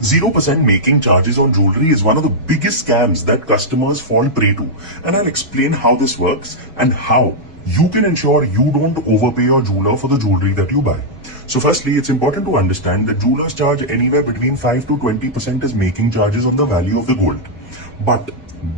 0% making charges on jewelry is one of the biggest scams that customers fall prey to. And I'll explain how this works and how you can ensure you don't overpay your jeweler for the jewelry that you buy. So firstly, it's important to understand that jewelers charge anywhere between 5 to 20% as making charges on the value of the gold. But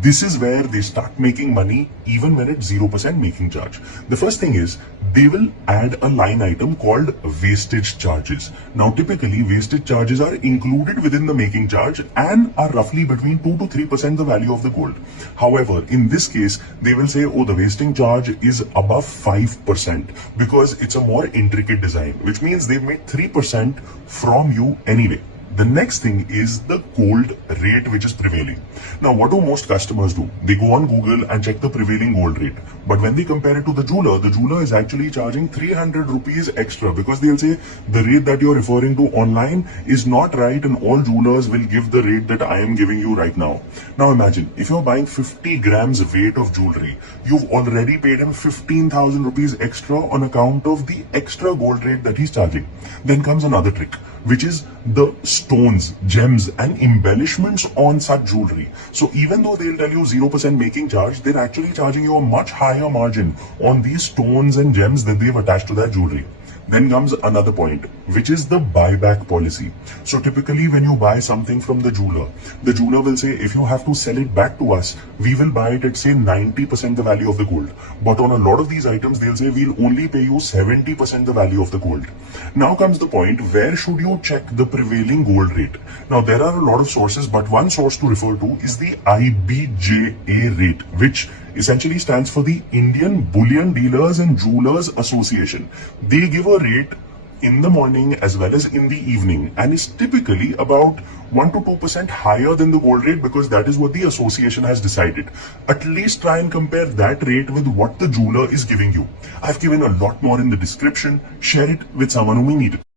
this is where they start making money even when it's 0% making charge. The first thing is they will add a line item called wastage charges. Now typically wastage charges are included within the making charge and are roughly between 2 to 3% the value of the gold. However, in this case, they will say, oh, the wasting charge is above 5% because it's a more intricate design, which means they've made 3% from you anyway. The next thing is the gold rate which is prevailing. Now, what do most customers do? They go on Google and check the prevailing gold rate. But when they compare it to the jeweler is actually charging 300 rupees extra because they'll say the rate that you're referring to online is not right and all jewelers will give the rate that I am giving you right now. Now imagine, if you're buying 50 grams weight of jewelry, you've already paid him 15,000 rupees extra on account of the extra gold rate that he's charging. Then comes another trick, which is the stones, gems and embellishments on such jewelry. So even though they'll tell you 0% making charge, they're actually charging you a much higher margin on these stones and gems that they've attached to that jewelry. Then comes another point, which is the buyback policy. So typically when you buy something from the jeweler will say, if you have to sell it back to us, we will buy it at say 90% the value of the gold. But on a lot of these items, they'll say we'll only pay you 70% the value of the gold. Now comes the point, where should you check the prevailing gold rate? Now there are a lot of sources, but one source to refer to is the IBJA rate, which essentially stands for the Indian Bullion Dealers and Jewelers Association. They give a rate in the morning as well as in the evening and is typically about 1 to 2% higher than the gold rate because that is what the association has decided. At least try and compare that rate with what the jeweler is giving you. I've given a lot more in the description. Share it with someone who may need it.